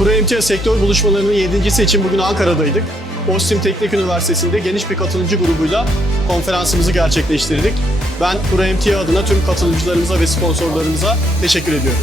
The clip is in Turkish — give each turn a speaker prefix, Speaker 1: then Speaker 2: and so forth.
Speaker 1: Kuru Emtia sektör buluşmalarının 7. için bugün Ankara'daydık. Ostim Teknik Üniversitesi'nde geniş bir katılımcı grubuyla konferansımızı gerçekleştirdik. Ben Kuru Emtia adına tüm katılımcılarımıza ve sponsorlarımıza teşekkür ediyorum.